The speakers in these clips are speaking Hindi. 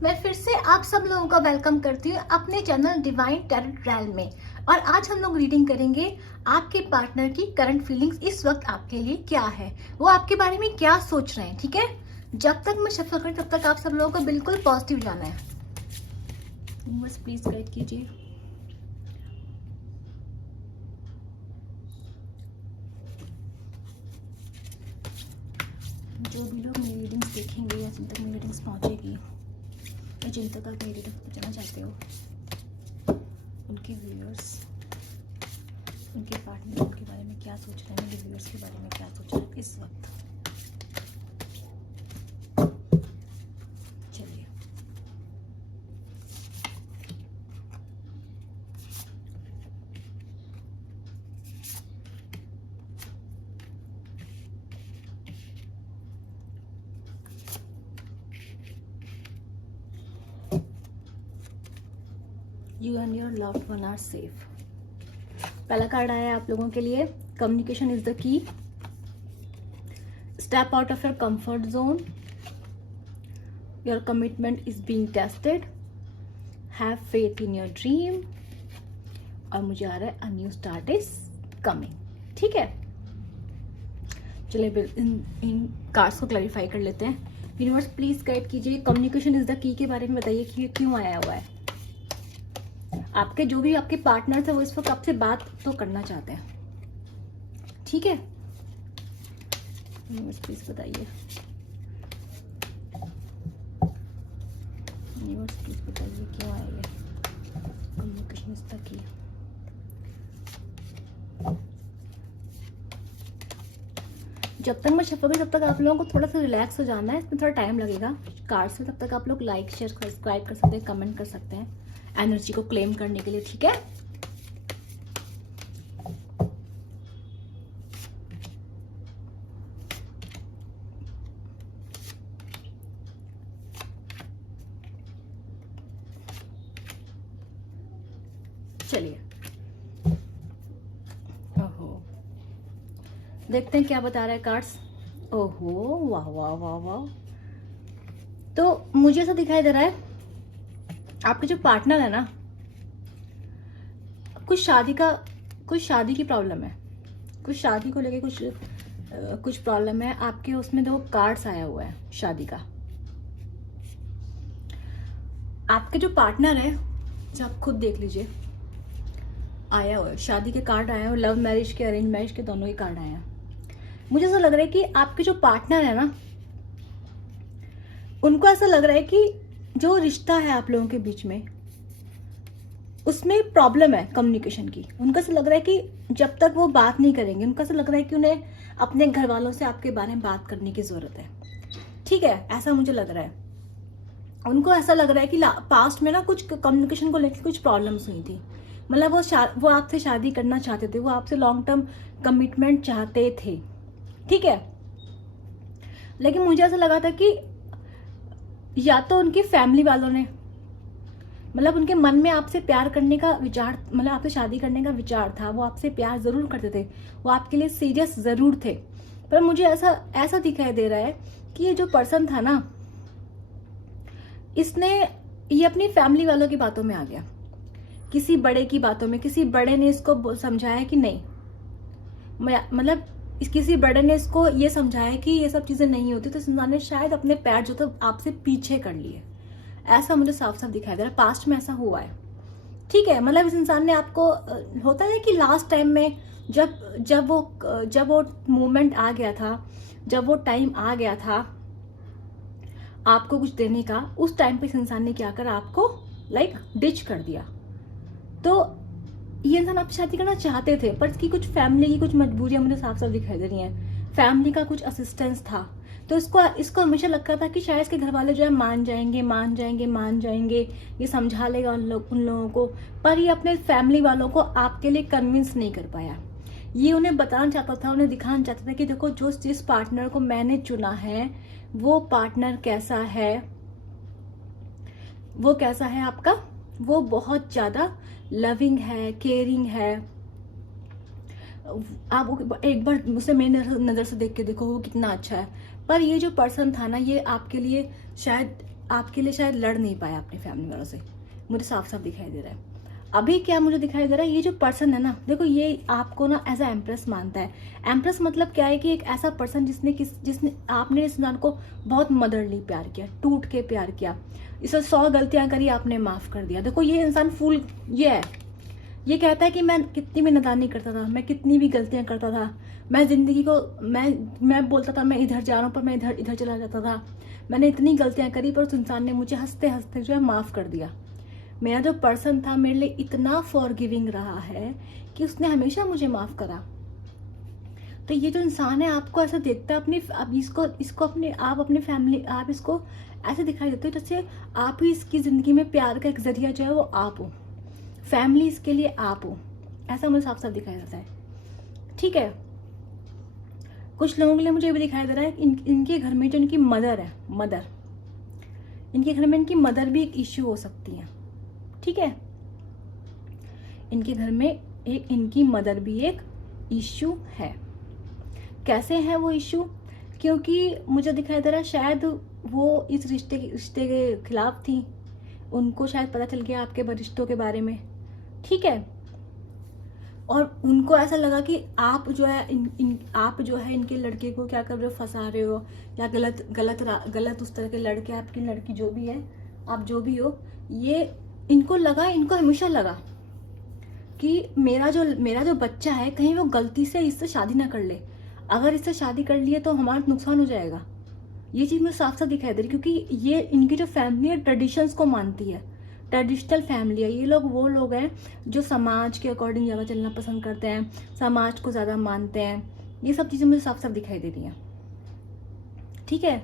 मैं फिर से आप सब लोगों का वेलकम करती हूँ अपने चैनल डिवाइन टैरोट ट्रायल में। और आज हम लोग रीडिंग करेंगे आपके पार्टनर की करंट फीलिंग्स इस वक्त आपके लिए क्या है, वो आपके बारे में क्या सोच रहे हैं। ठीक है, जब तक मैं शफल करूँ तब तक आप सब लोगों को बिल्कुल पॉजिटिव जाना है। बस प्लीज गाइड कीजिए। जो भी लोग मेरी रीडिंग्स देखेंगे या जिन तक मेरी रीडिंग्स पहुँचेगी या जिन तक आप मेरी रीडिंग्स पहुँचाना चाहते हो, उनके व्यूअर्स, उनके पार्टनर के बारे में क्या सोच रहे हैं, मेरे व्यूअर्स के बारे में क्या सोच रहे हैं इस वक्त। चलिए, you and your loved one are safe. पहला कार्ड आया है आप लोगों के लिए, communication is the key. Step out of your comfort zone, your commitment is being tested, have faith in your dream. और मुझे आ रहा है a new start is coming. ठीक है, चलिए इन कार्ड्स को क्लैरिफाई कर लेते हैं। यूनिवर्स प्लीज गाइड कीजिए, कम्युनिकेशन इज द की के बारे में बताइए कि ये क्यों आया हुआ है। आपके जो भी आपके पार्टनर थे वो इस वक्त आपसे बात तो करना चाहते हैं। ठीक है, प्लीज बताइए, प्लीज बताइए क्यों आया ये कम्युनिकेशन इस तक की। जब तक मैं शफल तब तक आप लोगों को थोड़ा सा रिलैक्स हो जाना है, इसमें थोड़ा टाइम लगेगा कार्ड्स में। तब तक आप लोग लाइक शेयर सब्सक्राइब कर सकते हैं, कमेंट कर सकते हैं एनर्जी को क्लेम करने के लिए। ठीक है, चलिए ओहो देखते हैं क्या बता रहा है कार्ड्स। ओहो वाह वाह वाह वाह। तो मुझे ऐसा दिखाई दे रहा है आपके जो पार्टनर है ना, कुछ शादी की प्रॉब्लम है, कुछ शादी को लेके कुछ प्रॉब्लम है आपके। उसमें देखो कार्ड्स आया हुआ है शादी का। आपके जो पार्टनर है, जो आप खुद देख लीजिए, आया हुआ है शादी के कार्ड आए हैं। लव मैरिज के, अरेंज मैरिज के, दोनों ही कार्ड आए हैं। मुझे ऐसा लग रहा है कि आपके जो पार्टनर है ना, उनको ऐसा लग रहा है कि जो रिश्ता है आप लोगों के बीच में, उसमें प्रॉब्लम है कम्युनिकेशन की। उनको ऐसा लग रहा है कि जब तक वो बात नहीं करेंगे, उनको ऐसा लग रहा है कि उन्हें अपने घर वालों से आपके बारे में बात करने की जरूरत है। ठीक है, ऐसा मुझे लग रहा है। उनको ऐसा लग रहा है कि पास्ट में ना कुछ कम्युनिकेशन को लेकर कुछ प्रॉब्लम्स हुई थी। मतलब वो आपसे शादी करना चाहते थे, वो आपसे लॉन्ग टर्म कमिटमेंट चाहते थे। ठीक है, लेकिन मुझे ऐसा लगा था कि या तो उनकी फैमिली वालों ने, मतलब उनके मन में आपसे प्यार करने का विचार, मतलब आपसे शादी करने का विचार था, वो आपसे प्यार जरूर करते थे, वो आपके लिए सीरियस जरूर थे। पर मुझे ऐसा दिखाई दे रहा है कि ये जो पर्सन था ना, ये अपनी फैमिली वालों की बातों में आ गया, किसी बड़े की बातों में। किसी बड़े ने इसको समझाया कि नहीं, मतलब किसी बड़े ने इसको ये समझाया कि ये सब चीजें नहीं होती, तो इस इंसान ने शायद अपने पैर जो था आपसे पीछे कर लिए। ऐसा मुझे साफ साफ दिखाई दे रहा है, पास्ट में ऐसा हुआ है। ठीक है, मतलब इस इंसान ने आपको, होता है कि लास्ट टाइम में जब वो मोमेंट आ गया था, जब वो टाइम आ गया था आपको कुछ देने का, उस टाइम पे इस इंसान ने क्या करा, आपको डिच कर दिया। तो ये इंसान आपसे शादी करना चाहते थे, पर इसकी कुछ फैमिली की कुछ मजबूरियां मुझे साफ साफ दिखाई दे रही हैं। फैमिली का कुछ असिस्टेंस था, तो इसको हमेशा लगता था कि शायद इसके घर वाले जो है मान जाएंगे, ये समझा लेगा उन लोगों को। पर ये अपने फैमिली वालों को आपके लिए कन्विंस नहीं कर पाया। ये उन्हें बताना चाहता था, उन्हें दिखाना चाहता था कि देखो, जिस पार्टनर को मैंने चुना है, वो पार्टनर कैसा है, वो कैसा है आपका, वो बहुत ज्यादा लविंग है, केयरिंग है। आप एक बार उसे मेरी नजर से देख के देखो वो कितना अच्छा है। पर ये जो पर्सन था ना, ये आपके लिए शायद आपके लिए शायद लड़ नहीं पाया अपनी फैमिली वालों से, मुझे साफ साफ दिखाई दे रहा है। अभी क्या मुझे दिखाई दे रहा है, ये जो पर्सन है ना, देखो ये आपको ना एज अ एम्प्रेस मानता है। एम्प्रेस मतलब क्या है कि एक ऐसा पर्सन जिसने आपने इस इंसान को बहुत मदरली प्यार किया, टूट के प्यार किया, इसे 100 गलतियां करी, आपने माफ कर दिया। देखो ये इंसान फूल ये है, ये कहता है कि मैं कितनी भी नादानी करता था, मैं कितनी भी गलतियां करता था, मैं जिंदगी को मैं बोलता था मैं इधर जा रहा हूँ पर मैं इधर चला जाता था, मैंने इतनी गलतियां करी पर उस इंसान ने मुझे हंसते हंसते जो है माफ कर दिया। मेरा जो पर्सन था मेरे लिए इतना फॉरगिविंग रहा है कि उसने हमेशा मुझे माफ करा। तो ये जो इंसान है आपको ऐसा देखता है अपनी, अब इसको अपने आप अपनी फैमिली, आप इसको ऐसे दिखाई देते हो जैसे आप ही इसकी जिंदगी में प्यार का एक जरिया जो है वो आप हो, फैमिली इसके लिए आप हो, ऐसा मुझे साफ साफ दिखाई देता है। ठीक है, कुछ लोगों के लिए मुझे ये भी दिखाई दे रहा है इनके घर में जो इनकी मदर है, इनके घर में इनकी मदर भी एक इश्यू हो सकती है। ठीक है, इनके घर में इनकी मदर भी एक इश्यू है। कैसे है वो इश्यू? क्योंकि मुझे दिखाई दे रहा है शायद वो इस रिश्ते के खिलाफ थी, उनको शायद पता चल गया आपके रिश्तों के बारे में। ठीक है, और उनको ऐसा लगा कि आप जो है आप जो है इनके लड़के को क्या कर रहे हो, फंसा रहे हो, या गलत उस तरह के लड़के, आपकी लड़की जो भी है, आप जो भी हो, ये इनको हमेशा लगा कि मेरा जो बच्चा है कहीं वो गलती से इससे शादी ना कर ले, अगर इससे शादी कर लिए तो हमारा नुकसान हो जाएगा। ये चीज मुझे साफ साफ दिखाई दे रही, क्योंकि ये इनकी जो फैमिली है ट्रेडिशंस को मानती है, ट्रेडिशनल फैमिली है। ये लोग वो लोग हैं जो समाज के अकॉर्डिंग ज्यादा चलना पसंद करते हैं, समाज को ज्यादा मानते हैं। ये सब चीजें मुझे साफ साफ दिखाई दे रही हैं। ठीक है,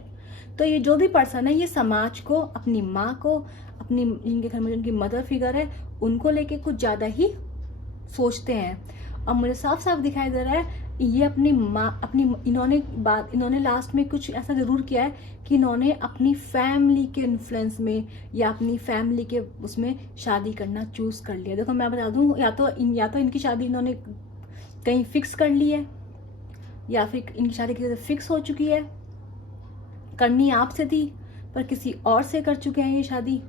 तो ये जो भी पर्सन है ये समाज को, अपनी माँ को, अपनी इनके घर में जिनकी मदर फिगर है उनको लेके कुछ ज्यादा ही सोचते हैं। और मुझे साफ साफ दिखाई दे रहा है ये इन्होंने लास्ट में कुछ ऐसा जरूर किया है कि इन्होंने अपनी फैमिली के इन्फ्लुएंस में या अपनी फैमिली के उसमें शादी करना चूज कर लिया। देखो मैं बता दूं, या तो इनकी शादी इन्होंने कहीं फिक्स कर ली है, या फिर इनकी शादी किसी से फिक्स हो चुकी है, करनी आपसे थी पर किसी और से कर चुके हैं ये शादी,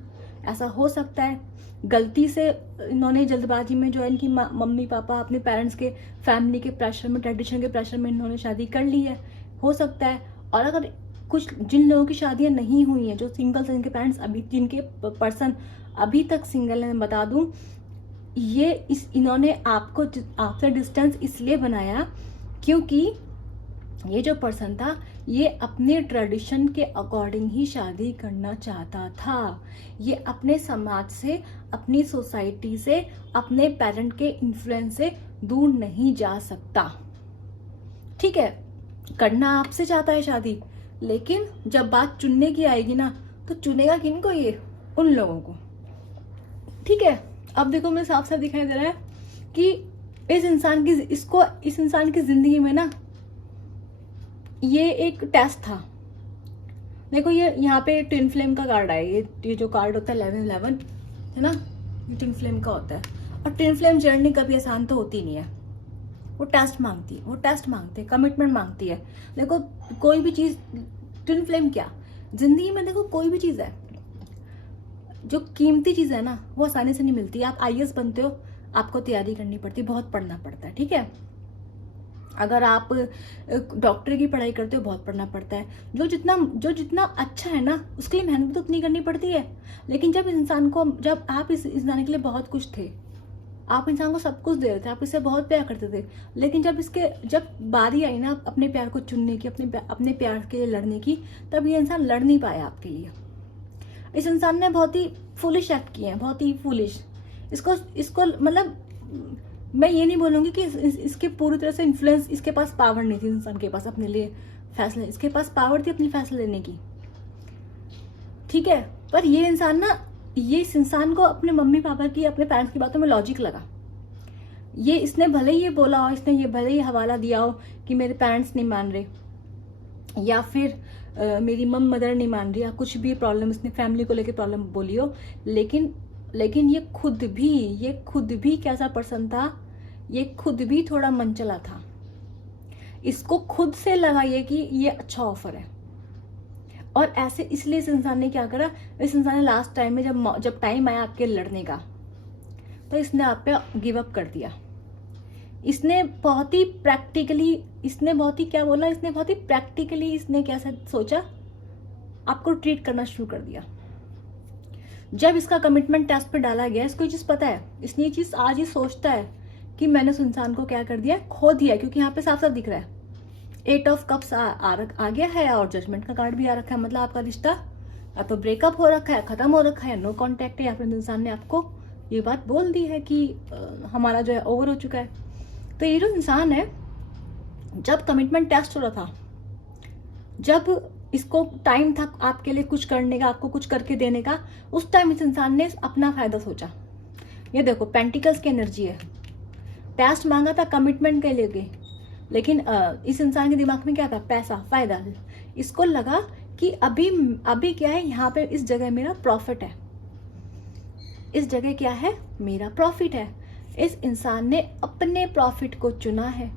ऐसा हो सकता है। गलती से इन्होंने जल्दबाजी में जो है इनकी मम्मी पापा अपने पेरेंट्स के फैमिली के प्रेशर में, ट्रेडिशन के प्रेशर में इन्होंने शादी कर ली है, हो सकता है। और अगर कुछ जिन लोगों की शादियां नहीं हुई हैं, जो सिंगल थे, जिनके पेरेंट्स जिनके पर्सन अभी तक सिंगल है, बता दूं इन्होंने आपसे डिस्टेंस इसलिए बनाया क्योंकि ये जो पर्सन था ये अपने ट्रेडिशन के अकॉर्डिंग ही शादी करना चाहता था। ये अपने समाज से, अपनी सोसाइटी से, अपने पेरेंट के इन्फ्लुएंस से दूर नहीं जा सकता। ठीक है, करना आपसे चाहता है शादी, लेकिन जब बात चुनने की आएगी ना तो चुनेगा किनको? ये उन लोगों को। ठीक है, अब देखो मुझे साफ साफ दिखाई दे रहा है कि इस इंसान की जिंदगी में ना ये एक टेस्ट था। देखो ये यहाँ पे ट्विन फ्लेम का कार्ड है, ये जो कार्ड होता है 1111 है ना, ये ट्विन फ्लेम का होता है। और ट्विन फ्लेम जर्नी कभी आसान तो होती नहीं है, वो टेस्ट मांगती है, वो टेस्ट मांगती है, कमिटमेंट मांगती है। देखो कोई भी चीज, ट्विन फ्लेम क्या जिंदगी में, देखो कोई भी चीज है जो कीमती चीज है ना वो आसानी से नहीं मिलती। आप IAS बनते हो, आपको तैयारी करनी पड़ती है, बहुत पढ़ना पड़ता है। ठीक है, अगर आप डॉक्टर की पढ़ाई करते हो बहुत पढ़ना पड़ता है। जो जितना अच्छा है ना उसके लिए मेहनत तो उतनी करनी पड़ती है। लेकिन जब आप इस इंसान के लिए बहुत कुछ थे, आप इंसान को सब कुछ दे रहे थे, आप इससे बहुत प्यार करते थे, लेकिन जब बारी आई ना अपने प्यार को चुनने की, अपने प्यार के लिए लड़ने की, तब ये इंसान लड़ नहीं पाया आपके लिए। इस इंसान ने बहुत ही फुलिश एक्ट किए हैं, बहुत ही फुलिश। इसको मतलब मैं ये नहीं बोलूंगी कि इसके पूरी तरह से इन्फ्लुएंस, इसके पास पावर नहीं थी इंसान के पास अपने लिए फैसले, इसके पास पावर थी अपनी फैसले लेने की। ठीक है, पर ये इस इंसान को अपने मम्मी पापा की, अपने पेरेंट्स की बातों में लॉजिक लगा। इसने भले ही ये बोला हो, इसने ये भले ही हवाला दिया हो कि मेरे पेरेंट्स नहीं मान रहे, या फिर मेरी मदर नहीं मान रही, या कुछ भी प्रॉब्लम इसने फैमिली को लेकर प्रॉब्लम बोली हो, लेकिन ये खुद भी कैसा पर्सन था, ये खुद भी थोड़ा मन चला था। इसको खुद से लगा ये कि ये अच्छा ऑफर है, और ऐसे इसलिए इस इंसान ने क्या करा, इस इंसान ने लास्ट टाइम में जब टाइम आया आपके लड़ने का, तो इसने आप पे गिव अप कर दिया। इसने बहुत ही प्रैक्टिकली, इसने बहुत ही प्रैक्टिकली इसने कैसे सोचा, आपको ट्रीट करना शुरू कर दिया। जब इसका कमिटमेंट टेस्ट पे डाला गया, इसको ये चीज पता है, इसने ये चीज आज ही सोचता है कि मैंने उस इंसान को क्या कर दिया, खो दिया। क्योंकि यहाँ पे साफ साफ दिख रहा है 8 ऑफ कप्स आ गया है और जजमेंट का कार्ड भी आ रखा है। मतलब आपका रिश्ता या तो ब्रेकअप हो रखा है, खत्म हो रखा है, नो कॉन्टेक्ट है, या फिर इंसान ने आपको ये बात बोल दी है कि हमारा जो है ओवर हो चुका है। तो ये जो इंसान है, जब कमिटमेंट टेस्ट हो रहा था, जब इसको टाइम था आपके लिए कुछ करने का, आपको कुछ करके देने का, उस टाइम इस इंसान ने अपना फायदा सोचा। ये देखो पेंटिकल्स की एनर्जी है, टेस्ट मांगा था कमिटमेंट के लिए, लेकिन इस इंसान के दिमाग में क्या था, पैसा, फायदा। इसको लगा कि अभी क्या है यहाँ पे, इस जगह मेरा प्रॉफिट है, इस जगह क्या है, मेरा प्रॉफिट है। इस इंसान ने अपने प्रॉफिट को चुना है,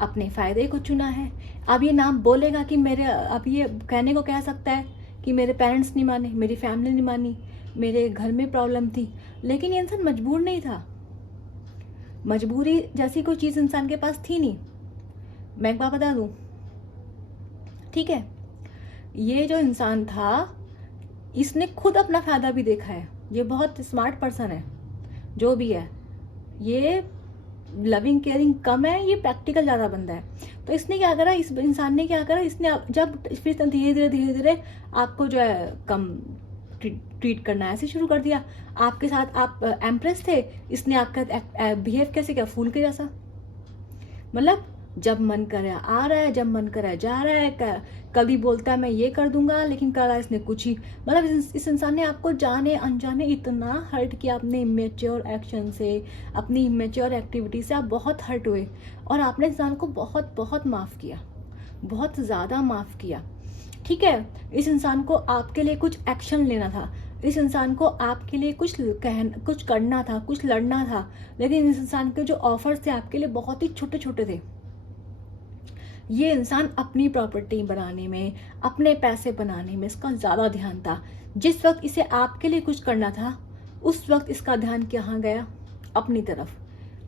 अपने फायदे को चुना है। अब ये नाम बोलेगा कि मेरे, अब ये कहने को कह सकता है कि मेरे पेरेंट्स नहीं माने, मेरी फैमिली नहीं मानी, मेरे घर में प्रॉब्लम थी, लेकिन ये इंसान मजबूर नहीं था। मजबूरी जैसी कोई चीज इंसान के पास थी नहीं। मैं एक बात बता दूं, ठीक है, ये जो इंसान था, इसने खुद अपना फायदा भी देखा है। ये बहुत स्मार्ट पर्सन है, जो भी है। ये लविंग केयरिंग कम है, ये प्रैक्टिकल ज्यादा बंदा है। तो इसने क्या करा, इस इंसान ने क्या करा, इसने जब फिर धीरे धीरे आपको जो है कम ट्रीट करना ऐसे शुरू कर दिया। आपके साथ आप एम्प्रेस थे, इसने आपका बिहेव कैसे किया, फूल के जैसा। मतलब जब मन करे आ रहा है, जब मन करे जा रहा है, कभी बोलता है मैं ये कर दूंगा, लेकिन करा इसने कुछ ही। मतलब इस इंसान ने आपको जाने अनजाने इतना हर्ट किया अपने इमेच्योर एक्शन से, अपनी इमेच्योर एक्टिविटी से। आप बहुत हर्ट हुए और आपने इंसान को बहुत बहुत माफ किया, बहुत ज्यादा माफ किया, ठीक है। इस इंसान को आपके लिए कुछ एक्शन लेना था, इस इंसान को आपके लिए कुछ करना था, कुछ लड़ना था, लेकिन इस इंसान के जो ऑफर्स थे आपके लिए बहुत ही छोटे छोटे थे। ये इंसान अपनी प्रॉपर्टी बनाने में, अपने पैसे बनाने में इसका ज्यादा ध्यान था। जिस वक्त इसे आपके लिए कुछ करना था, उस वक्त इसका ध्यान कहाँ गया, अपनी तरफ।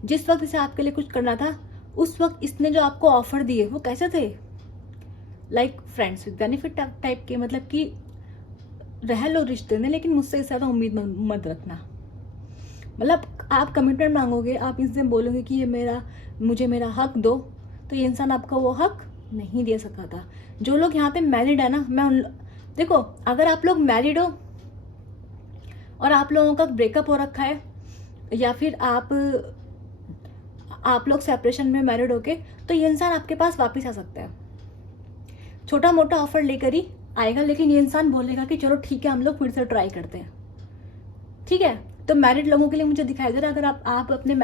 जिस वक्त इसे आपके लिए कुछ करना था, उस वक्त इसने जो आपको ऑफर दिए वो कैसे थे, like friends with benefit type के। मतलब कि रह लो रिश्ते में, लेकिन मुझसे ज्यादा उम्मीद मत रखना। मतलब आप कमिटमेंट मांगोगे, आप इससे बोलोगे कि ये मुझे मेरा हक दो, तो ये इंसान आपको वो हक नहीं दे सका था। जो लोग यहाँ पे मैरिड है ना, देखो, अगर आप लोग मैरिड हो और आप लोगों का ब्रेकअप हो रखा है, या फिर आप लोग सेपरेशन में मैरिड होके, तो ये इंसान आपके पास वापस आ सकता है। छोटा मोटा ऑफर लेकर ही आएगा, लेकिन ये इंसान बोलेगा कि चलो ठीक है, हम लोग फिर से ट्राई करते हैं, ठीक है। तो मैरिड लोगों के लिए मुझे दिखाई दे रहा है, अगर आप अपने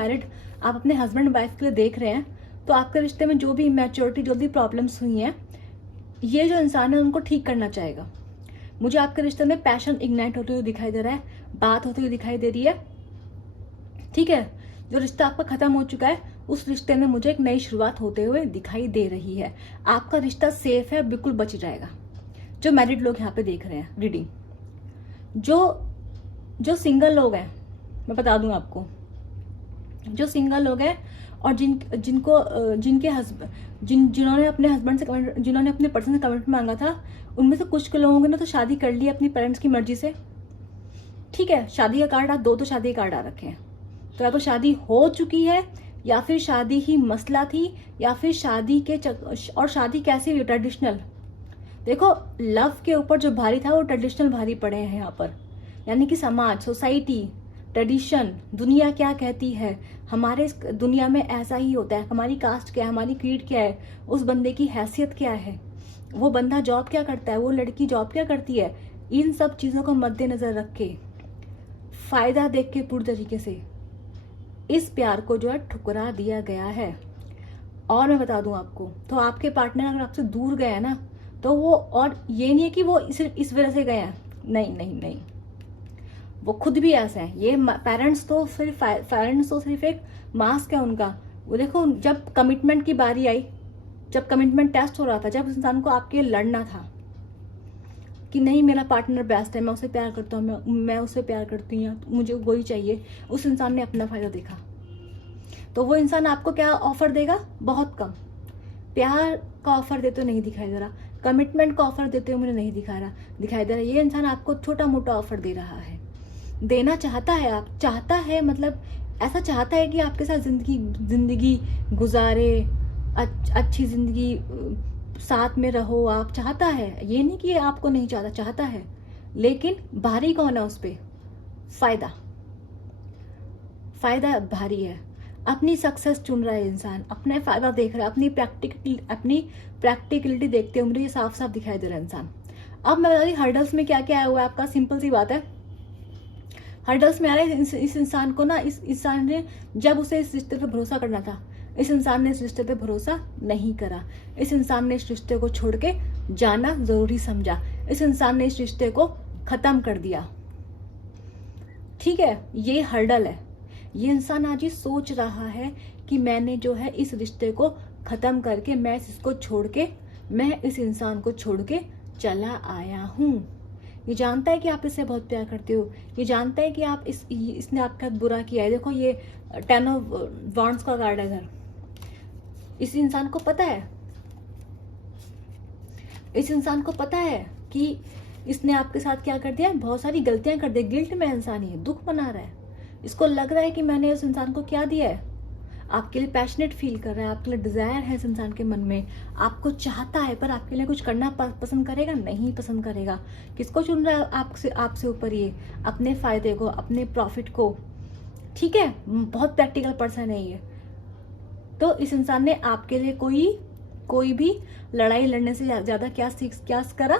हस्बैंड वाइफ के लिए देख रहे हैं, तो आपके रिश्ते में जो भी इमेच्योरिटी, जो भी प्रॉब्लम्स हुई हैं, ये जो इंसान है उनको ठीक करना चाहेगा। मुझे आपके रिश्ते में पैशन इग्नाइट होते हुए दिखाई दे रहा है, बात होती हुई दिखाई दे रही है, ठीक है। जो रिश्ता आपका खत्म हो चुका है, उस रिश्ते में मुझे एक नई शुरुआत होते हुए दिखाई दे रही है। आपका रिश्ता सेफ है, बिल्कुल बच जाएगा। जो मैरिड लोग यहाँ पे देख रहे हैं रीडिंग, जो सिंगल लोग हैं, मैं बता दूं आपको, जो सिंगल लोग हैं और जिन्होंने अपने हस्बैंड से जिन्होंने अपने पर्सन से कमिटमेंट मांगा था, उनमें से कुछ के लोगों ने तो शादी कर ली अपनी पेरेंट्स की मर्जी से, ठीक है। शादी का कार्ड दो तो शादी का कार्ड आ रखे हैं, तो या तो शादी हो चुकी है, या फिर शादी ही मसला थी, या फिर शादी कैसी हुई, ट्रेडिशनल। देखो, लव के ऊपर जो भारी था वो ट्रेडिशनल भारी पड़े हैं यहाँ पर, यानी कि समाज, सोसाइटी, ट्रेडिशन, दुनिया क्या कहती है, हमारे इस दुनिया में ऐसा ही होता है, हमारी कास्ट क्या है, हमारी क्रीड क्या है, उस बंदे की हैसियत क्या है, वो बंदा जॉब क्या करता है, वो लड़की जॉब क्या करती है। इन सब चीजों को मद्देनजर रख के, फायदा देख के पूरी तरीके से इस प्यार को जो है ठुकरा दिया गया है। और मैं बता दूं आपको, तो आपके पार्टनर अगर आपसे दूर गए हैं ना, तो वो, और ये नहीं है कि वो सिर्फ इस वजह से गए हैं, नहीं नहीं नहीं, वो खुद भी ऐसे हैं। ये पेरेंट्स तो सिर्फ एक मास्क है उनका। वो देखो, जब कमिटमेंट की बारी आई, जब कमिटमेंट टेस्ट हो रहा था, जब उस इंसान को आपके लड़ना था, कि नहीं मेरा पार्टनर बेस्ट है, मैं उसे प्यार करता हूँ, मैं उसे प्यार करती हूँ, मुझे वही चाहिए, उस इंसान ने अपना फ़ायदा देखा, तो वो इंसान आपको क्या ऑफर देगा? बहुत कम। प्यार का ऑफर देते नहीं दिखाई दे रहा, कमिटमेंट का ऑफर देते हुए मुझे नहीं दिखाई दे रहा। ये इंसान आपको छोटा मोटा ऑफर दे रहा है, देना चाहता है, आप चाहता है, मतलब ऐसा चाहता है कि आपके साथ जिंदगी गुजारे, अच्छी जिंदगी, साथ में रहो, आप चाहता है, ये नहीं कि आपको नहीं चाहता, चाहता है, लेकिन भारी कौन है उस पर? फायदा भारी है। अपनी सक्सेस चुन रहा है इंसान, अपना फायदा देख रहा है, अपनी प्रैक्टिकलिटी देखते हुए मुझे ये साफ साफ दिखाई दे रहा है इंसान। अब मैं बता रही हर्डल्स में क्या क्या आया हुआ है आपका, सिंपल सी बात है। हर्डल्स में आ रहा है इस इंसान को ना, इस इंसान ने जब उसे इस रिश्ते पे भरोसा करना था, इस इंसान ने इस रिश्ते पे भरोसा नहीं करा, इस इंसान ने इस रिश्ते को छोड़ के जाना जरूरी समझा, इस इंसान ने इस रिश्ते को खत्म कर दिया। ठीक है, ये हर्डल है। ये इंसान आज ही सोच रहा है कि मैंने जो है इस रिश्ते को खत्म करके, मैं इसको छोड़ के, मैं इस इंसान को छोड़ के चला आया हूँ। ये जानता है कि आप इससे बहुत प्यार करते हो, ये जानता है कि आप इसने आपका बुरा किया है। देखो ये 10 ऑफ वॉन्ड्स का कार्ड है इधर। इस इंसान को पता है, इस इंसान को पता है कि इसने आपके साथ क्या कर दिया, बहुत सारी गलतियां कर दी, गिल्ट में इंसान ही है, दुख मना रहा है। इसको लग रहा है कि मैंने उस इंसान को क्या दिया है, आपके लिए पैशनेट फील कर रहा है, आपके लिए डिजायर है इस इंसान के मन में, आपको चाहता है, पर आपके लिए कुछ करना पसंद करेगा नहीं, पसंद करेगा। किसको चुन रहा है आपसे ऊपर? ये अपने फायदे को, अपने प्रॉफिट को। ठीक है, बहुत प्रैक्टिकल पर्सन है ये। तो इस इंसान ने आपके लिए कोई भी लड़ाई लड़ने से ज्यादा क्या करा,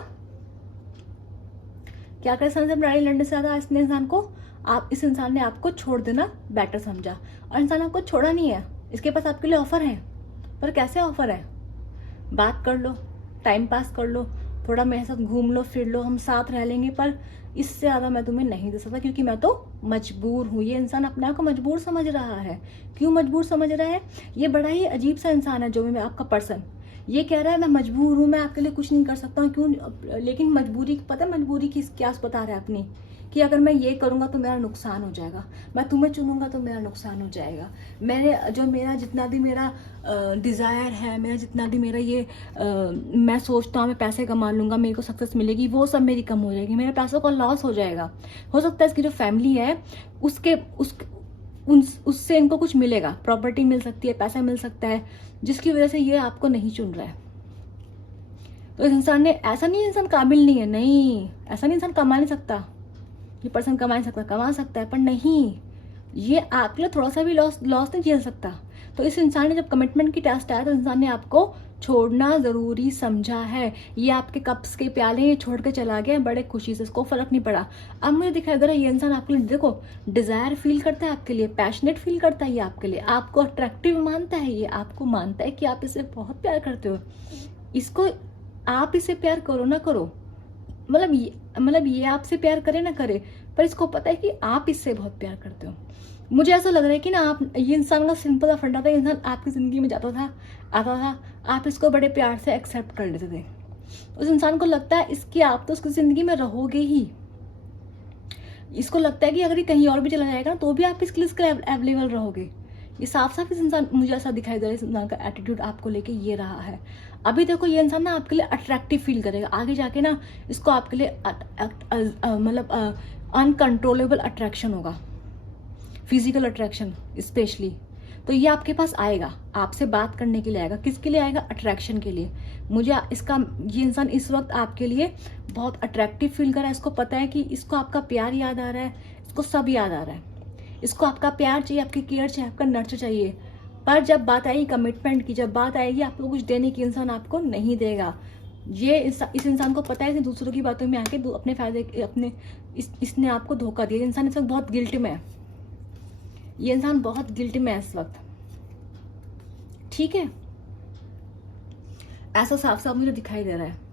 क्या कर समझे? लड़ाई लड़ने से ज्यादा इसने इंसान को, इस इंसान ने आपको छोड़ देना बेटर समझा, और इंसान आपको छोड़ा नहीं है। इसके पास आपके लिए ऑफर है, पर कैसे ऑफर है? बात कर लो, टाइम पास कर लो, थोड़ा मेरे साथ घूम लो फिर लो, हम साथ रह लेंगे, पर इससे ज्यादा मैं तुम्हें नहीं दे सकता, क्योंकि मैं तो मजबूर हूँ। ये इंसान अपने आप को मजबूर समझ रहा है। क्यों मजबूर समझ रहा है? ये बड़ा ही अजीब सा इंसान है जो मैं आपका पर्सन। ये कह रहा है मैं मजबूर हूँ, मैं आपके लिए कुछ नहीं कर सकता हूँ। क्यों? लेकिन मजबूरी, पता है मजबूरी की क्या बता रहा है अपनी, कि अगर मैं ये करूंगा तो मेरा नुकसान हो जाएगा, मैं तुम्हें चुनूंगा तो मेरा नुकसान हो जाएगा, मेरा जितना भी मेरा डिज़ायर है, मेरा जितना भी मेरा ये मैं सोचता हूँ मैं पैसे कमा लूंगा, मेरे को सक्सेस मिलेगी, वो सब मेरी कम हो जाएगी, मेरे पैसों का लॉस हो जाएगा। हो सकता है इसकी जो फैमिली है उससे इनको कुछ मिलेगा, प्रॉपर्टी मिल सकती है, पैसा मिल सकता है, जिसकी वजह से ये आपको नहीं चुन रहा है। तो इस इंसान ने, ऐसा नहीं इंसान काबिल नहीं है, नहीं, ऐसा नहीं इंसान कमा नहीं सकता, ये पर्सन कमा सकता है, पर नहीं, ये आपके लिए थोड़ा सा भी लॉस नहीं झेल सकता। तो इस इंसान ने जब कमिटमेंट की टेस्ट आया तो इंसान ने आपको छोड़ना जरूरी समझा है। ये आपके कप्स के प्याले ये छोड़ के चला गया बड़े खुशी से, इसको फर्क नहीं पड़ा। अब मुझे दिखाई दे रहा है ये इंसान आपके लिए, देखो, डिजायर फील करता है आपके लिए, पैशनेट फील करता है ये आपके लिए, आपको अट्रैक्टिव मानता है, ये आपको मानता है कि आप इसे बहुत प्यार करते हो। इसको, आप इसे प्यार करो ना करो, मतलब ये आपसे प्यार करे ना करे, पर इसको पता है कि आप इससे बहुत प्यार करते हो। मुझे ऐसा लग रहा है कि ना, आप, ये इंसान का सिंपल सा फंडा था, इंसान आपकी जिंदगी में आता था, आप इसको बड़े प्यार से एक्सेप्ट कर लेते थे। उस इंसान को लगता है इसकी, आप तो उसकी जिंदगी में रहोगे ही, इसको लगता है कि अगर ये कहीं और भी चला जाएगा तो भी आप इसके लिए अवेलेबल रहोगे। ये साफ साफ इस इंसान, मुझे ऐसा दिखाई दे रहा है, इस इंसान का एटीट्यूड आपको लेके ये रहा है। अभी देखो ये इंसान ना आपके लिए अट्रैक्टिव फील करेगा, आगे जाके ना इसको आपके लिए मतलब अनकंट्रोलेबल अट्रैक्शन होगा, फिजिकल अट्रैक्शन स्पेशली। तो ये आपके पास आएगा, आपसे बात करने के लिए आएगा, किसके लिए आएगा? अट्रैक्शन के लिए। मुझे ये इंसान इस वक्त आपके लिए बहुत अट्रैक्टिव फील कर रहा है, इसको पता है कि इसको आपका प्यार याद आ रहा है, इसको सब याद आ रहा है, इसको आपका प्यार चाहिए, आपकी केयर चाहिए, आपका नर्चर चाहिए। पर जब बात आएगी कमिटमेंट की, जब बात आएगी आपको कुछ देने की, इंसान आपको नहीं देगा। ये इस इंसान को पता है कि दूसरों की बातों में आके अपने फायदे, इसने आपको धोखा दिया। इंसान इस वक्त बहुत गिल्ट में है, ये इंसान बहुत गिल्ट में है इस वक्त। ठीक है, ऐसा साफ साफ मुझे दिखाई दे रहा है।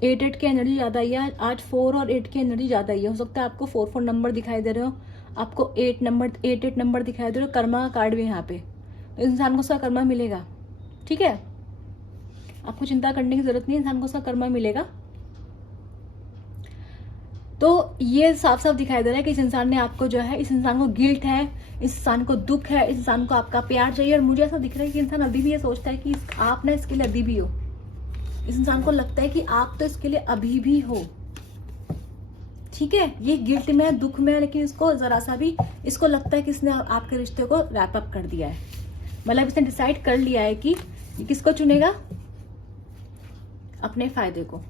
8 की एनर्जी ज़्यादा आई है आज, 4 और 8 की एनर्जी ज़्यादा आई है। हो सकता है आपको 4 नंबर दिखाई दे रहे हो, आपको 8 नंबर दिखाई दे रहे हो। कर्मा का कार्ड भी यहाँ पे, तो इंसान को उसका कर्मा मिलेगा। ठीक है, आपको चिंता करने की जरूरत नहीं, इंसान को उसका कर्मा मिलेगा। तो ये साफ साफ दिखाई दे रहा है कि इस इंसान ने आपको जो है, इस इंसान को गिल्ट है, इस इंसान को दुख है, इस इंसान को आपका प्यार चाहिए। और मुझे ऐसा दिख रहा है कि इंसान अभी भी ये सोचता है कि आप ना इसके लिए अभी भी हो। इस इंसान को लगता है कि आप तो इसके लिए अभी भी हो। ठीक है, ये गिल्ट में है, दुख में है, लेकिन इसको जरा सा भी इसको लगता है कि इसने आपके रिश्ते को रैप अप कर दिया है। मतलब इसने डिसाइड कर लिया है कि किसको चुनेगा, अपने फायदे को।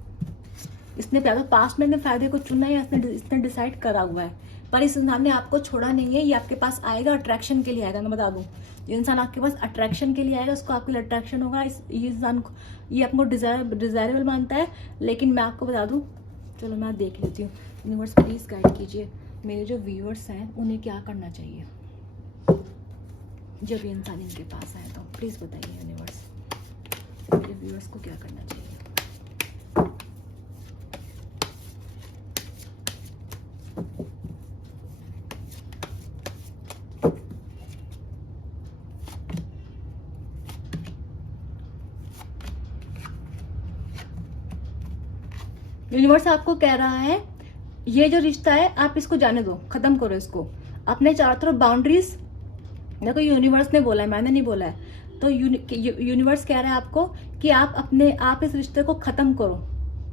इसने पास्ट में अपने फायदे को चुना है, इसने डिसाइड करा हुआ है। पर इस इंसान ने आपको छोड़ा नहीं है, ये आपके पास आएगा, अट्रैक्शन के लिए आएगा। मैं बता दूं, ये इंसान आपके पास अट्रैक्शन के लिए आएगा, उसको आपके लिए अट्रैक्शन होगा। ये इंसान को, ये आपको डिजायरेबल मानता है। लेकिन मैं आपको बता दूं, चलो मैं देख लेती हूँ। यूनिवर्स प्लीज गाइड कीजिए मेरे जो व्यूअर्स हैं उन्हें क्या करना चाहिए जब ये इंसान इनके पास आए। तो प्लीज बताइए यूनिवर्स, मेरे व्यूअर्स को क्या करना चाहिए। यूनिवर्स आपको कह रहा है ये जो रिश्ता है आप इसको जाने दो, खत्म करो इसको। अपने चारों तरफ बाउंड्रीज, देखो यूनिवर्स ने बोला है, मैंने नहीं बोला है। तो यूनिवर्स कह रहा है आपको कि आप इस रिश्ते को खत्म करो।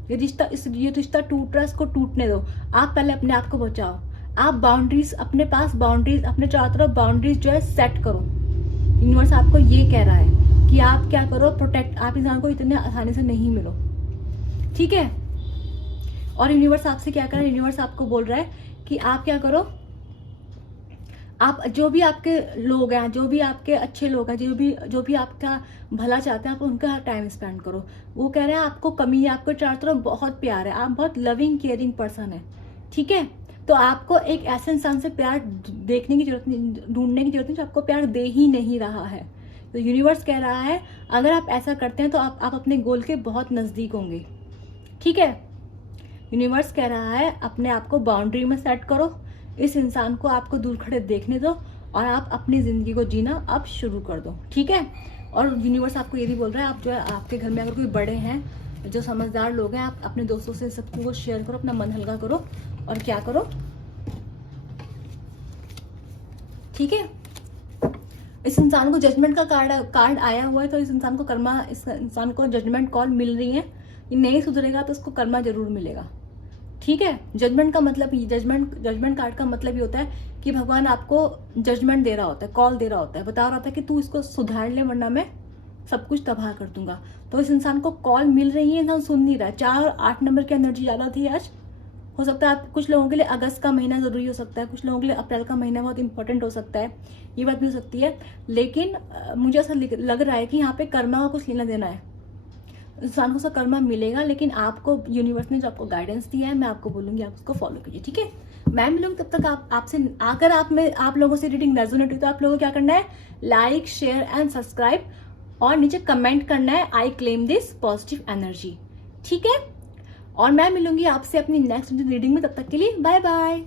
ये रिश्ता टूट रहा है, इसको टूटने दो। आप पहले अपने आप को बचाओ। आप बाउंड्रीज, अपने पास बाउंड्रीज, अपने चारों तरफ बाउंड्रीज जो है सेट करो। यूनिवर्स आपको ये कह रहा है कि आप क्या करो, प्रोटेक्ट। आप इंसान को इतने आसानी से नहीं मिलो, ठीक है। और यूनिवर्स आपसे क्या कर रहा है, यूनिवर्स आपको बोल रहा है कि आप क्या करो, आप जो भी आपके लोग हैं, जो भी आपके अच्छे लोग हैं, जो भी आपका भला चाहते हैं, आप उनका टाइम स्पेंड करो। वो कह रहे हैं आपको कमी है, आपको चारों तरफ बहुत प्यार है, आप बहुत लविंग केयरिंग पर्सन है, ठीक है। तो आपको एक ऐसे इंसान से प्यार देखने की जरूरत नहीं, ढूंढने की जरूरत नहीं जो आपको प्यार दे ही नहीं रहा है। तो यूनिवर्स कह रहा है अगर आप ऐसा करते हैं तो आप अपने गोल के बहुत नजदीक होंगे, ठीक है। यूनिवर्स कह रहा है अपने आप को बाउंड्री में सेट करो, इस इंसान को आपको दूर खड़े देखने दो और आप अपनी जिंदगी को जीना अब शुरू कर दो, ठीक है। और यूनिवर्स आपको ये भी बोल रहा है, आप जो है आपके घर में अगर कोई बड़े हैं, जो समझदार लोग हैं, आप अपने दोस्तों से सबको शेयर करो, अपना मन हल्का करो और क्या करो, ठीक है। इस इंसान को जजमेंट का कार्ड आया हुआ है, तो इस इंसान को कर्मा, इस इंसान को जजमेंट कॉल मिल रही है। ये नहीं सुधरेगा तो उसको कर्मा जरूर मिलेगा, ठीक है। जजमेंट का मतलब, जजमेंट कार्ड का मतलब ये होता है कि भगवान आपको जजमेंट दे रहा होता है, कॉल दे रहा होता है, बता रहा होता है कि तू इसको सुधार ले वरना मैं सब कुछ तबाह कर दूंगा। तो इस इंसान को कॉल मिल रही है, इंसान सुन नहीं रहा है। 4 और 8 नंबर की एनर्जी ज्यादा थी आज। हो सकता है आप, कुछ लोगों के लिए अगस्त का महीना जरूरी हो सकता है, कुछ लोगों के लिए अप्रैल का महीना बहुत इंपॉर्टेंट हो सकता है, ये बात भी हो सकती है। लेकिन मुझे ऐसा लग रहा है कि यहाँ पे कर्मा का कुछ लेना देना है, इंसान को उसका कर्मा मिलेगा। लेकिन आपको यूनिवर्स ने जो आपको गाइडेंस दिया है, मैं आपको बोलूंगी आप उसको फॉलो कीजिए, ठीक है। मैं मिलूंगी तब तक आपसे। अगर आप लोगों से रीडिंग रेजोनेट हुई तो आप लोगों को क्या करना है, लाइक, शेयर एंड सब्सक्राइब और नीचे कमेंट करना है I claim this positive energy, ठीक है। और मैं मिलूंगी आपसे अपनी नेक्स्ट रीडिंग में, तब तक के लिए बाय बाय।